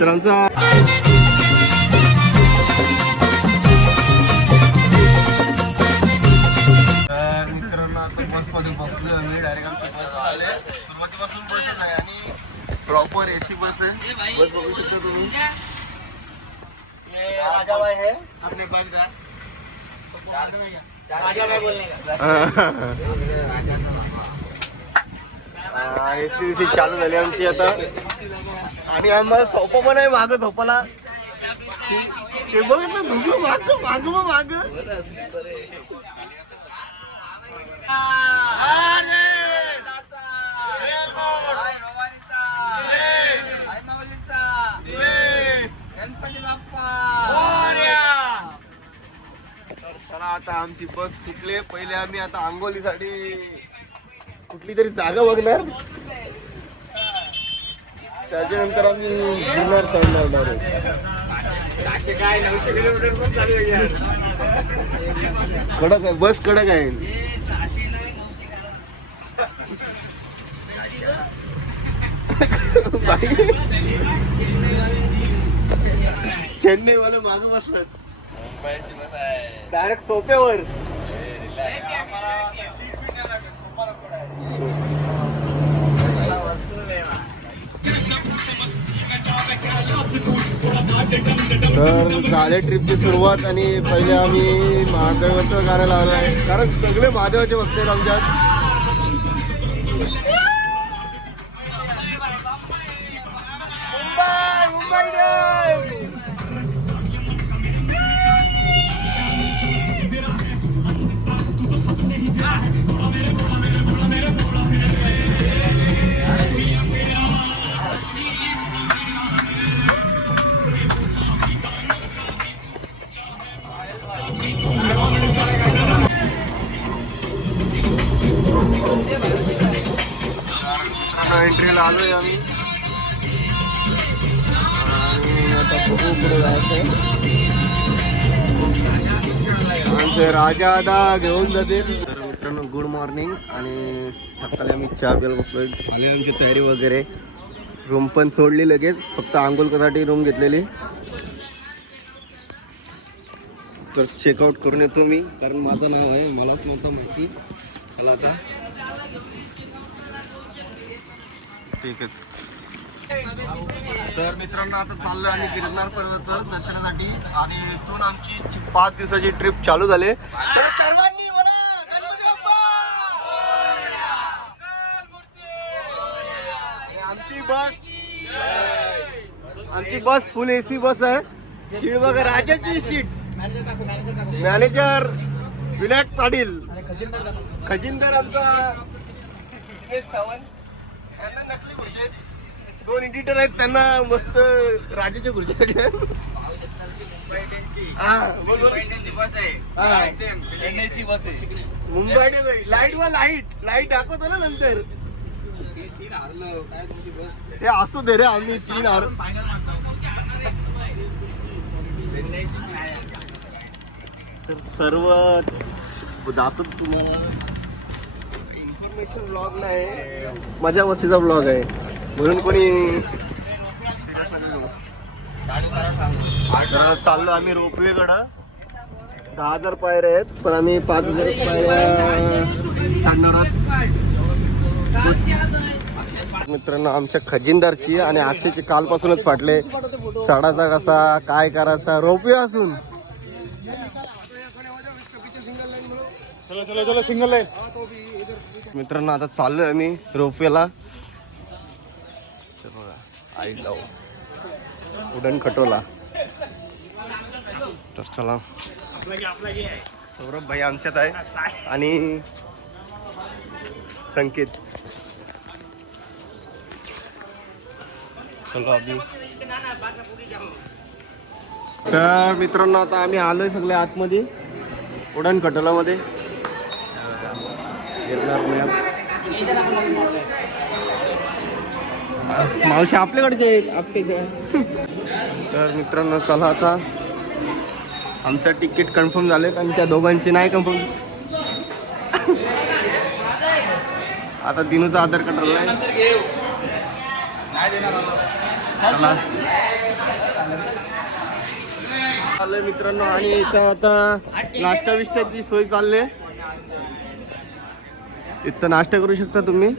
तर आमचा बसमध्ये बसलो आम्ही. डायरेक्ट आले. सुरुवातीपासून बसच आहे आणि प्रॉपर एसी बस आहे. बस बघू शकता तुम्ही. राजा भाई है अपने बस का राजा भाई बोलने का एसी विसी चालू झाली आमची आता आणि आम्हाला सोपं पण आहे माग झोपाला ते बघ ना झोपलं माग माग मग माग चला आता आमची बस सुटले. पहिले आम्ही आता आंघोलीसाठी कुठली तरी जागा बघणार. त्याच्यानंतर आम्ही गिरनार चढणार direct. काय नऊशे किलोमीटर पण चालू आहे यार. कडक आहे बस कडक आहे. बाई. चेन्नई वाले मागे बसतात मुंबईची बस आहे. डायरेक्ट सोप्यावर तर झाले ट्रिपची सुरुवात आणि पहिले आम्ही महादेवाचं गाणं लावलं आहे. कारण सगळे महादेवाचे भक्त आहेत आमच्यात. आमचे राजा आता घेऊन जातील. तर मित्रांनो गुड मॉर्निंग आणि सकाळी आम्ही चहा प्यायला बसलोय. झाली आमची तयारी वगैरे. रूम पण सोडली लगेच. फक्त आंघोलसाठी रूम घेतलेली. तर चेकआउट करून येतो मी कारण माझं नाव आहे मलाच नव्हतं माहिती. मला आता. ठीक आहे. तर मित्रांनो आता चाललोय आणि गिरनार पर्वत दर्शनासाठी. आणि इथून आमची पाच दिवसाची ट्रिप चालू झाली. तर सर्वांनी आमची बस. आमची बस फुल एसी बस आहे. सीट बघा राजाची सीट. मॅनेजर विनायक पाटील. खजिनदार आमचा. सावंत. नकली खुर्ची एडिटर आहेत त्यांना मस्त राजाच्या खुर्च्या मुंबई लाइट व लाइट लाइट दाखवतो ना नंतर. ते असू दे रे आम्ही तीन हार तर सर्व दाखवतो तुम्हाला. इन्फॉर्मेशन ब्लॉग नाही. मजा मस्तीचा ब्लॉग आहे. म्हणून कोणी चाललो आम्ही रोपवे कडं दहा हजार पायऱ्या आहेत पण आम्ही पाच हजार पायऱ्या आहोत. मित्रांनो आमच्या खजिनदारची आणि आक्षेची कालपासूनच फाटले. चढाचा कसा काय करायचा रोपवे असून. मित्रांनो आता चाललोय आम्ही रोपवेला. आय लव उडन खटोला तर चला. सौरभ भाई आमच्यात आहे. आणि संकेत. चलो तर मित्रांनो आता आम्ही आलोय सगळे आतमध्ये. उडण खटोलामध्ये मावशी आपल्याकडचे आहेत आपटेच्या तर मित्रांनो चला आता. आमचं तिकीट कन्फर्म झाले आणि त्या दोघांची नाही कन्फर्म आता दिनूचा आधार कार्ड आलाय. चला. चाललंय मित्रांनो आणि इथं आता नाश्ता विष्टाची सोय चालली आहे. इथं नाश्ता करू शकता तुम्ही.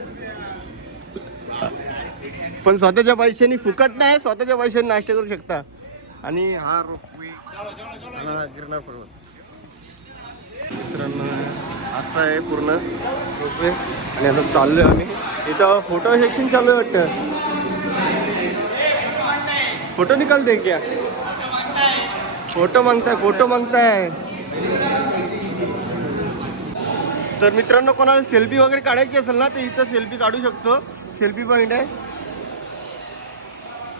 पण स्वतःच्या पैशांनी फुकट नाही स्वतःच्या पैशांनी नाश्ता करू शकता. आणि हा रोपवे गिरणार पर्वत. मित्रांनो असं आहे पूर्ण रोपवे. आणि आता चाललोय आम्ही. इथं फोटो सेक्शन चालू आहे वाटतं. फोटो निकालते क्या फोटो मागताय फोटो मागताय. तर मित्रांनो कोणाला सेल्फी वगैरे काढायची असेल ना तर इथं सेल्फी काढू शकतो. सेल्फी पॉईंट आहे.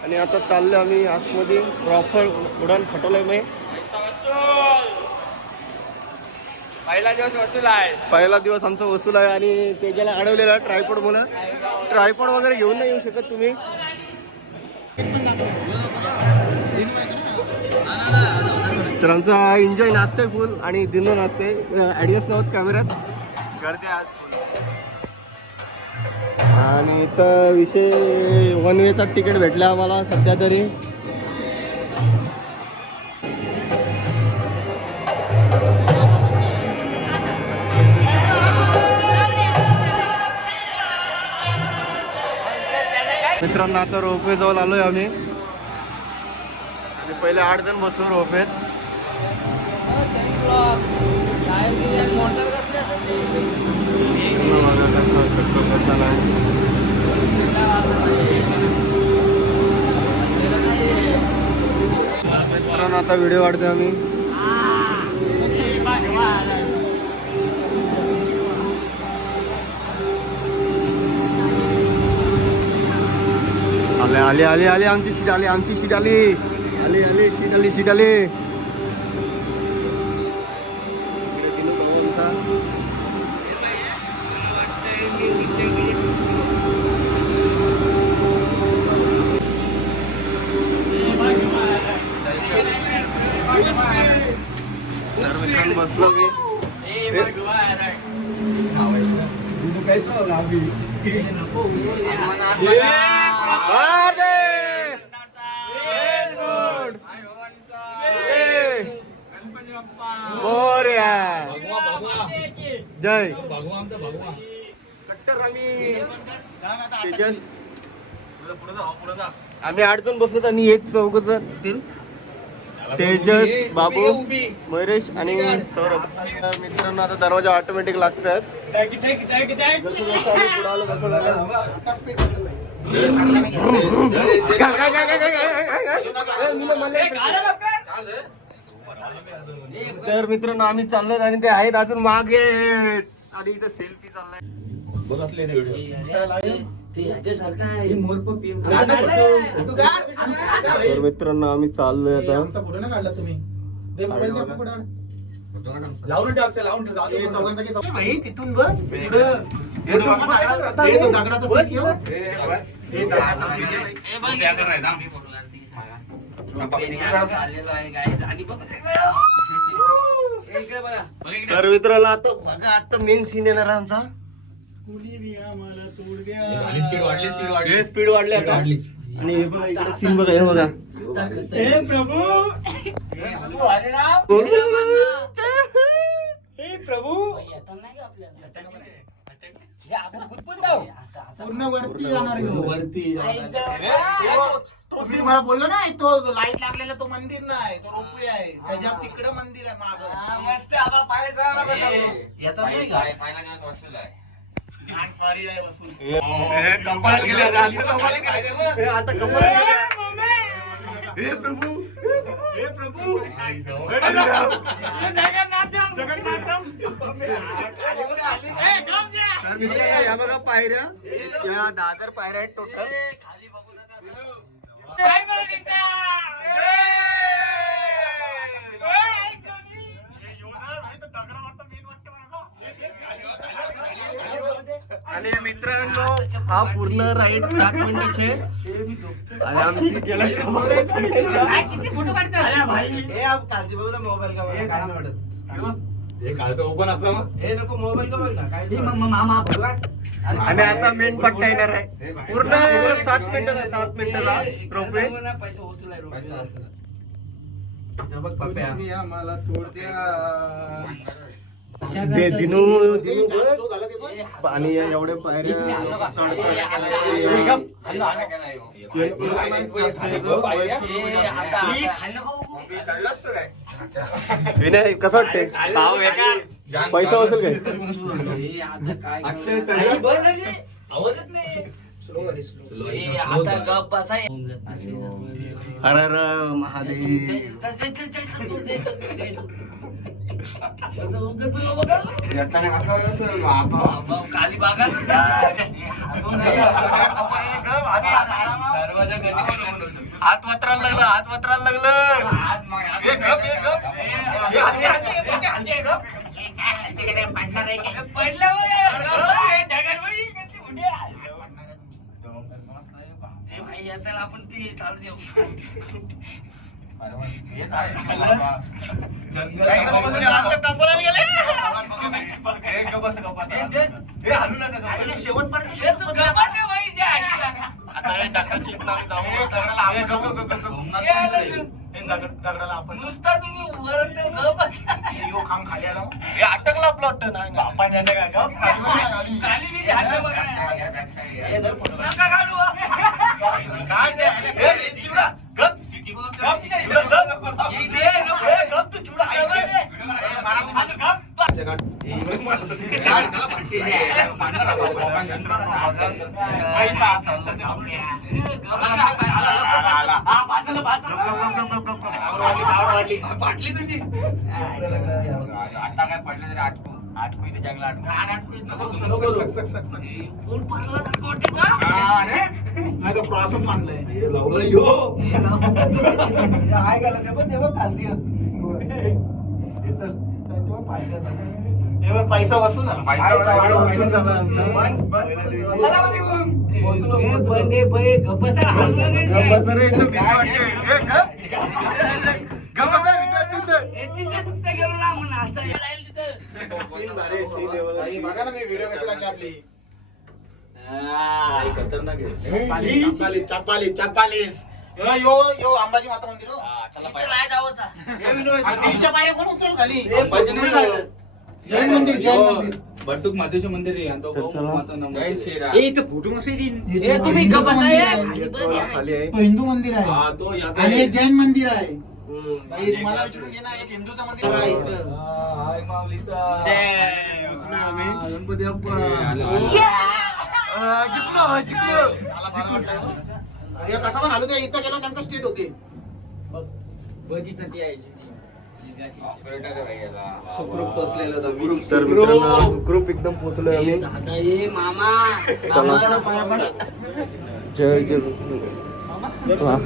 आणि आता चाललो आम्ही आतमध्ये. प्रॉपर उडान फटवलंय मी. पहिला दिवस वसूल आहे. पहिला दिवस आमचा वसूल आहे आणि त्याच्याला अडवलेला ट्रायपॉड मुलं. ट्रायपॉड वगैरे घेऊन नाही येऊ शकत तुम्ही. तर आमचा एन्जॉय नाचतंय फुल आणि दिनो नाचते ॲडियस नव्हत कॅमेऱ्यात गर्दी आज. आणि तर विषय वन वेचा तिकीट भेटलं आम्हाला सध्या तरी. मित्रांनो आता रोपवे जवळ आलोय आम्ही. आणि पहिले आठ जण बसू रोपवेत बघा कसा कसा कसा नाही मित्रांनो आता व्हिडिओ काढतोय आम्ही. आले आले आले आले आमची सीट आली आमची सीट आली. आली आली सीट आली सीट आली. तर मित्रांनो बसलो मी अरे! मोरया. जय कट्टर आम्ही अडचण बसलो आणि एक चौघ जण तेजस बाबू मयुरेश आणि सौरभ. तर मित्रांनो आता दरवाजा ऑटोमॅटिक लागतात तर मित्रांनो आम्ही चाललोय आणि ते आहेत अजून मागे. आणि इथं सेल्फी चाललाय. तर मित्रांनो आम्ही चाललोय आता. आमचा फोटो नाही काढला तुम्ही. दे मोबाईल दे आपला फोटो लावून ठेव अक्षय, लावून ठेव. जाऊ दे, चौघांचा घे, चौघांचा. हे तो दगडा- हे तो दगडाचा स्विच आहे, हो. हे दगडाचा स्विच आहे. तर मित्रांनो आता बघा आता मेन सीन येणार आहे आमचा. स्पीड वाढली स्पीड वाढली. हे स्पीड वाढली आता. आणि हे बघा इकडे सीन बघा हे बघा. पूर्ण वरती जाणार ह्यो. तो मी मला बोललो ना तो लाइट लागलेला तो मंदिर नाही तो रोपवे आहे. त्याच्या तिकडे मंदिर आहे माग. येतात नाही का? गांठफाडी आहे वसूल हे आता कपाळ गेलं. हे प्रभू. हे प्रभू! तर मित्रांनो या बघा पायऱ्या. या दादर पायऱ्या आहेत टोटल आणि आणि मित्रांनो हा पूर्ण राईड सात मिनिटाचे आणि आमची गेला मोबाईल कालचं ओपन असतं मग नको मोबाईल का बघ ना काय मग मामा भगवान आणि आता मेन पट्टा येणार आहे. पूर्ण सात मिनिटं आहे सात मिनिटाला पैसे वसूल आहे. बघ द्या. दे- दिनू पण. आणि एवढे पायऱ्या हे? चढतात. हे. हे हे हो. हे विनय कसं वाटते. पैसा वसूल काय हे अक्षय. आवाजच नाही हे हर हर महादेव खाली बागा हात वात्रायला लागलं हात वात्रायला लागलं आज मग आज- आपण ते चालू देऊ दगडाला आपण नुसता तुम्ही वर खाली आला हे अटकलं आपलं वाटतं नाही आपण काय खाली मी ध्यान बघा नका काढू काय ते? हे, हे, चिवडा, गप. गप, चिवडा, गप. हे, हे, गप, हे, गप तू, चिवडा, हे, गप. हे, मारा तुम्ही. फाटली तुझी? आता काय पडलं तरी आटकू. आटकू इथे चांगला आटकू तर क्रॉसच मानलंय पैसा वसूल झाला पैसा गप्प बसा, हलू तिथे- तिथे गेलो ना म्हणून असं हे राहील तिथं. बघा ना मी व्हिडिओ कशी लागली आपली हा. खतरनाक आहे. चापालीस चापालीस चापालीस यो यो यो अंबाजी माता मंदिर हो. इथे नाही जावं आता. अरे दीडशे पायऱ्या कोण उतरल खाली अंबाजी नाही झालं. जैन मंदिर जैन मंदिर बटुक मातेचं मंदिर आहे आणि तो तर चला. माता नमो. जय श्रीराम. ए, इथं फोटो मस्त तुम्ही गप्प बसा, ए, खाली बस या. खाली आहे तो हिंदू मंदिर आहे हा, तो याचा आणि आहे. एक जैन मंदिर आहे हम्म. बाई, तुम्हाला विचारून घे ना एक हिंदूचं मंदिर आहे इथं. हा, हाय माऊलीचा. गणपती जिंकलो जिंकलो. मला बरं वाटलं. अरे कसं पण आलो ते इथं गेल्यानंतर स्टेट होते. बघितलं ती आहे. शिगाची. Operator आहे बाई याला. सुखरूप पोचलेलं सुखरूप. तर मित्रांनो सुखरूप एकदम आम्ही. दादा ए मामा. चला. मामा. पाया पडा. जय जय. हा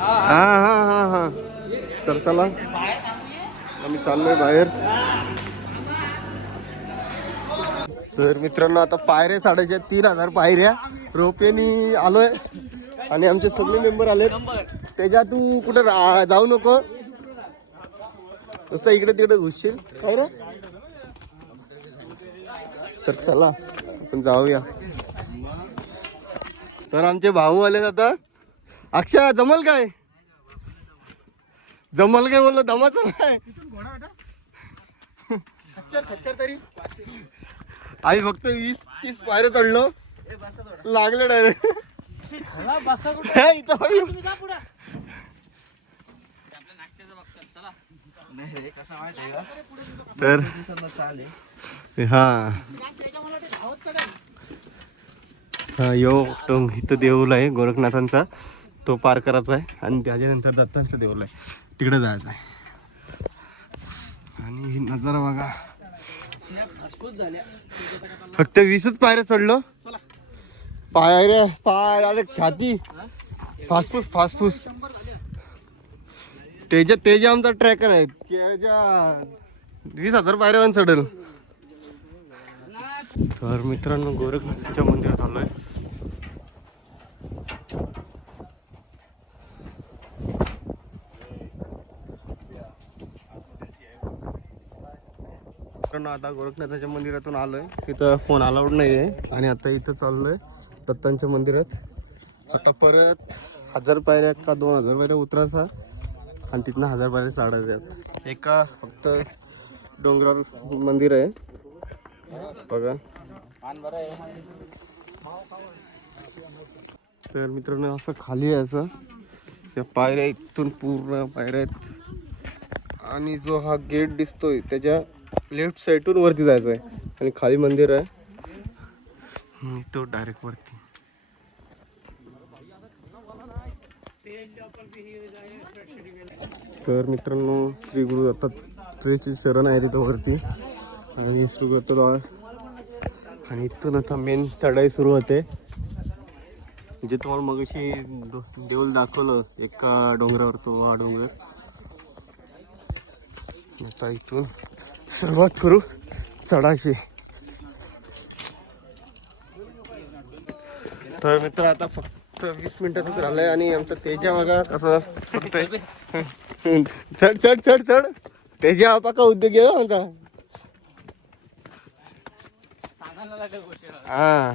हा हा हा हा. तर चला. आम्ही चाललोय बाहेर. तर मित्रांनो आता पायऱ्या साडेच्या तीन हजार पायऱ्या. रोपेनी आलोय. आणि आमचे सगळे मेंबर आले त्याच्या तू कुठे जाऊ नको? नुसतं इकडे तिकडे घुसशील. काय रे? तर चला आपण जाऊया. तर आमचे भाऊ आले आता. अक्षय जमल काय? जमल काय बोललं? दमाचं नाही. आई फक्त वीस तीस पायरे चढलो. लागलं डायरेक्ट तर हा. हा यो टोंग इथं देऊल आहे गोरखनाथांचा. तो पार करायचा आहे आणि त्याच्यानंतर दत्तांचं देऊळ आहे. तिकडे जायचं आहे. आणि ही नजारा बघा. फक्त वीसच पायऱ्या चढलो. पायऱ्या पाय अरे छाती. फासफूस फासफूस. तेजा तेजा आमचा ट्रॅकर आहे. तेजा. वीस हजार पायऱ्या पण तर मित्रांनो गोरखनाथांच्या मंदिरात आलोय. मित्रांनो आता गोरखनाथाच्या मंदिरातून आलोय. तिथं फोन अलाउड नाही आहे आणि आता इथं चाललोय दत्तांच्या मंदिरात. आता परत हजार पायऱ्या का दोन हजार पायऱ्या उतरायचा आणि तिथनं हजार पायऱ्या चढायच्यात. एका फक्त डोंगरावर मंदिर आहे. बघा. तर मित्रांनो असं खाली आहे असं. त्या पायऱ्या इथून पूर्ण पायऱ्या आहेत. आणि जो हा गेट दिसतोय त्याच्या लेफ्ट साईडून वरती जायचं आहे आणि खाली मंदिर आहे. तो डायरेक्ट वरती. तर मित्रांनो श्री गुरु दत्तात्रेयचे शरण आहे तिथं वरती. आणि श्री गुरु दत्त आणि इथून आता मेन चढाई सुरू होते. जे तुम्हाला मग देऊळ दाखवलं एका डोंगरावर तो हा डोंगर. आता इथून सुरुवात करू चढायची तर मित्र आता फक्त वीस मिनिटातच राहिलंय आणि आमचा तेजा बघा कसं फक्त चढ चढ चढ चढ. तेजा आपा का उद्योग आहे हो, म्हणता हा.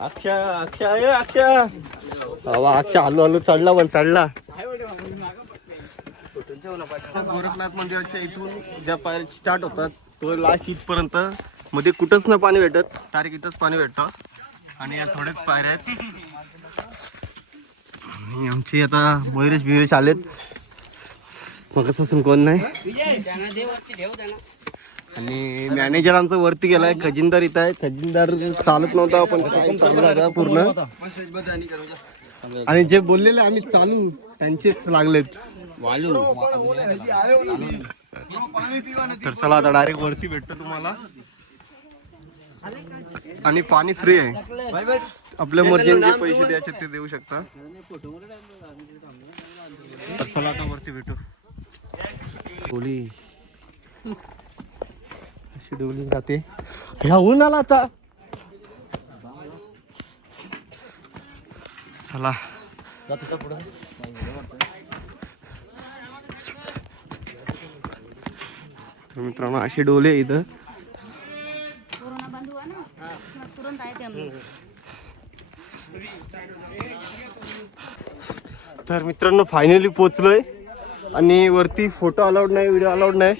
अक्षा अक्षा अक्षा अक्षा आलो आलो चढला पण चढला. गोरखनाथ मंदिराच्या इथून ज्या पायऱ्या स्टार्ट होतात तो लास्ट इथपर्यंत मध्ये कुठंच ना पाणी भेटत डायरेक्ट इथंच पाणी भेटतं. आणि या थोडेच पायऱ्या आहेत. आणि आता मयुरेश बियुरेश आलेत. मग असून कोण नाही. आणि मॅनेजर आमचं वरती गेलाय खजिनदार इथं आहे. खजिनदार चालत नव्हता पण चालू पूर्ण. आणि जे बोललेले आम्ही चालू त्यांचेच लागलेत. तर चला आता डायरेक्ट वरती भेटतो तुम्हाला. आणि पाणी फ्री आहे. आपल्या मर्जीने जे पैसे द्यायचे ते देऊ शकता. तर चला आता वरती भेटू. डोली. अशी डोली जाते. ह्या ऊन आला आता. चला. तर मित्रांनो अशी डोले आहे इथं. कोरोना बंद हुआ ना? तुरंत आए थे हम लोग तर मित्रांनो फायनली पोचलोय. आणि वरती फोटो अलाउड नाही व्हिडिओ अलाउड नाही.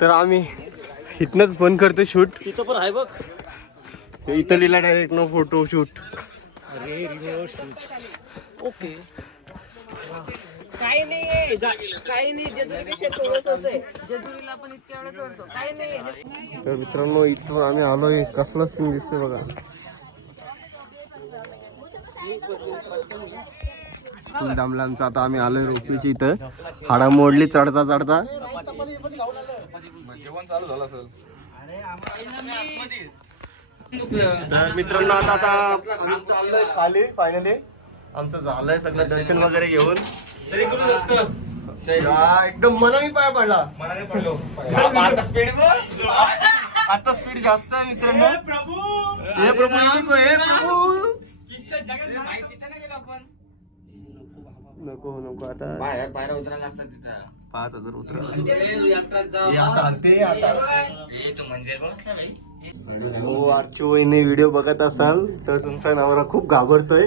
तर आम्ही इथनंच बंद करतो शूट तिथं पण आहे बघ. इथं लिहिला direct no photo shoot okay काही नाहीये. काही नाही जेजुरीपेक्षा थोडंसंच आहे. जेजुरीला आपण इतक्या वेळा काही नाहीये. तर मित्रांनो इथून आम्ही आलोय. कसला सीन दिसतोय बघा. दामलांचा आता आम्ही आलोय रोपीची इथं. हाडा मोडली चढता चढता. जेवण चालू झालं असेल तर मित्रांनो आता आता आम्ही चाललोय खाली फायनली आमचं झालंय सगळं दर्शन वगैरे घेऊन. या, एकदम मनाने पाय पडला. मनाने पडलो. आता स्पीड आता स्पीड जास्त आहे मित्रांनो. हे प्रभू. हे नको, हे प्रभू. नको नको आता. बाहेर पायऱ्या उतरायला लागतात तिथं. पाच हजार उतरा. हे आता हलते आता. तू मंदिर बसला हो आजची वहिनी व्हिडिओ बघत असाल तर तुमचा नवरा खूप घाबरतोय.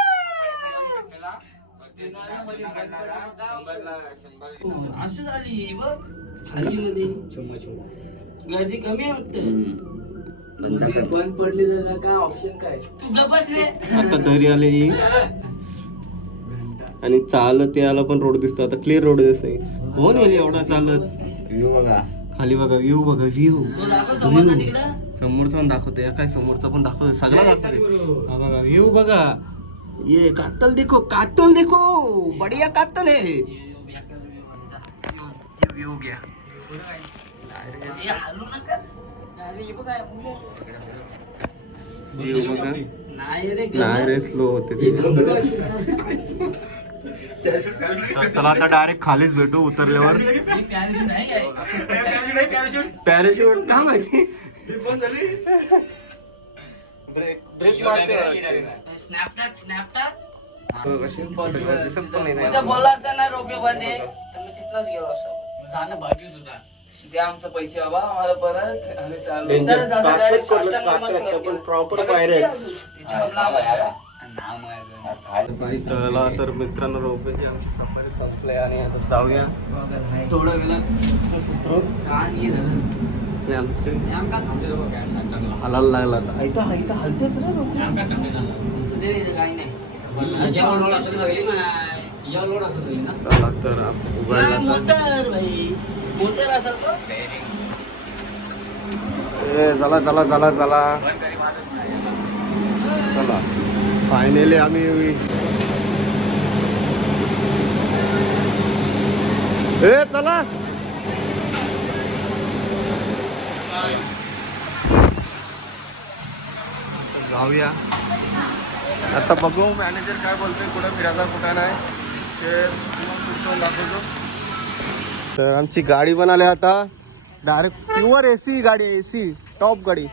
असं झाली बघ. खाली मध्ये गर्दी कमी आहे वाटतं. बंद पडली तर काय ऑप्शन काय? तू गपच रे. आता दरी आलेली आणि चालत यायला पण रोड दिसतो. आता क्लिअर रोड दिसतोय. कोण येईल एवढा चालत? व्ह्यू बघा. खाली बघा व्ह्यू बघा व्ह्यू तो दाखव समोरचा तिकडं. समोरचा पण दाखवतोय. काय समोरचा पण दाखवतोय? सगळा दाखवतोय. हा बघा व्ह्यू बघा. ये कातल देखो कातल देखो बढिया कातल है। घ्या हे बघा नाही रे स्लो होते चला आता डायरेक्ट खालीच भेटू उतरल्यावर. पॅराशूट का माहिती. तिथं बोलायचं ना रोपे बंदे तर मी तिथनच गेलो असं. जाणं आमचं पैसे बाबा आम्हाला परत. आम्ही. तर जसं direct साष्टांग नमस्कार केला. इथे. नाव माहिती चला तर मित्रांनो रोपेची आमची सफारी संपले आणि आता जाऊया. थोडं गेला कान ये हालायला लागला आता. इथं इथं हलतेच ना. चला तर उघडला चला चला चला फायनली आम्ही ए चला जाऊया. आता बघू मॅनेजर काय बोलतोय कुठं फिरायला कुठं नाही. ते दाखवतो. तर आमची गाडी पण आली आता डायरेक्ट प्युअर सी गाडी ए सी टॉप गाडी.